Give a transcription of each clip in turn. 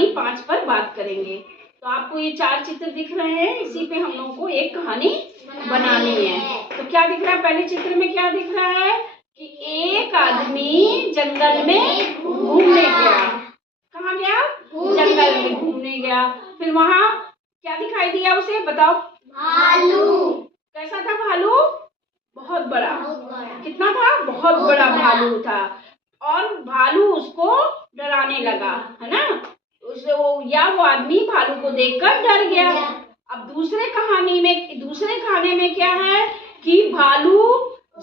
कहानी 5 पर बात करेंगे। तो आपको ये 4 चित्र दिख रहे हैं, इसी पे हम लोगों को एक कहानी बनानी है। तो क्या दिख रहा है, पहले चित्र में क्या दिख रहा है कि एक आदमी जंगल में घूमने गया। कहाँ गया? जंगल में घूमने गया। फिर वहाँ क्या दिखाई दिया उसे, बताओ? भालू। कैसा था भालू? बहुत बड़ा। कितना था? बहुत बड़ा भालू था। और भालू उसको डराने लगा, है ना? वो आदमी भालू को देखकर डर गया। अब दूसरे खाने में क्या है कि भालू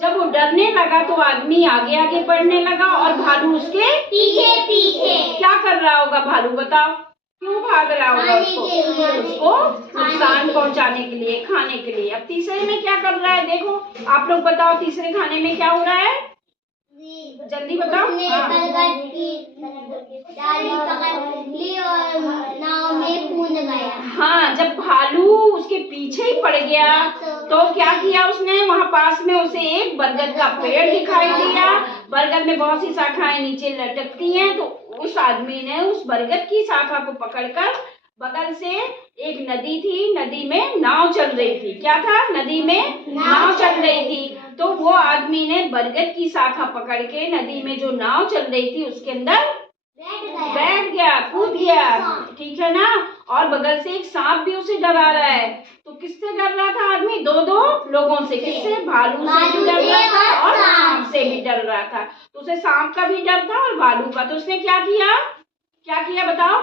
जब वो डरने लगा तो आदमी आगे आगे बढ़ने लगा और भालू उसके पीछे पीछे। क्या कर रहा होगा भालू, बताओ? क्यों भाग रहा होगा? उसको नुकसान पहुंचाने के लिए, खाने के लिए। अब तीसरे में क्या कर रहा है, देखो आप लोग बताओ, तीसरे खाने में क्या हो रहा है, जल्दी बताओ। बरगद की डाली पकड़ ली और नाव में कूद गया। हाँ, जब भालू उसके पीछे ही पड़ गया तो क्या किया उसने, वहाँ पास में उसे एक बरगद का पेड़ दिखाई दिया। बरगद में बहुत सी शाखाएं नीचे लटकती हैं। तो उस आदमी ने उस बरगद की शाखा को पकड़कर, बगल से एक नदी थी, नदी में नाव चल रही थी। क्या था? नदी में नाव चल रही थी। तो वो आदमी ने बरगद की शाखा पकड़ के नदी में जो नाव चल रही थी उसके अंदर बैठ गया, कूद गया, ठीक है ना? और बगल से एक सांप भी उसे डरा रहा है। तो किससे डर रहा था आदमी? दो लोगों से। किससे? भालू से भी डर रहा था और सांप से भी डर रहा था। तो उसे सांप का भी डर था और भालू का। तो उसने क्या किया बताओ?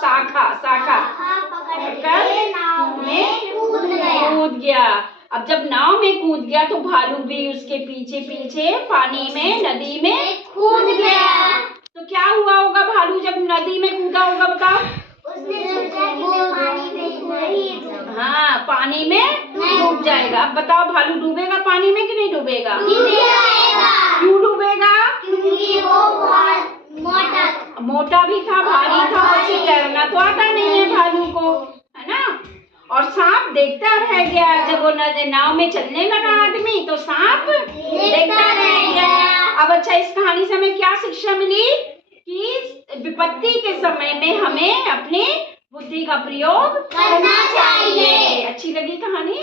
शाखा पकड़कर नाव में कूद गया। अब जब नाव में कूद गया तो भालू भी उसके पीछे पीछे पानी में, नदी में कूद गया। तो क्या हुआ होगा भालू जब नदी में कूदा होगा, बताओ? हाँ, पानी में डूब जाएगा। अब बताओ भालू डूबेगा पानी में कि नहीं डूबेगा? क्यों डूबेगा? क्योंकि वो बहुत मोटा भी था, भारी था, उसे तैरना तो आता नहीं है भालू को, है ना? और सांप देखता रह गया। जब वो नाव में चलने लगा आदमी तो सांप देखता रह गया। अब अच्छा, इस कहानी से हमें क्या शिक्षा मिली कि विपत्ति के समय में हमें अपनी बुद्धि का प्रयोग करना चाहिए। अच्छी लगी कहानी?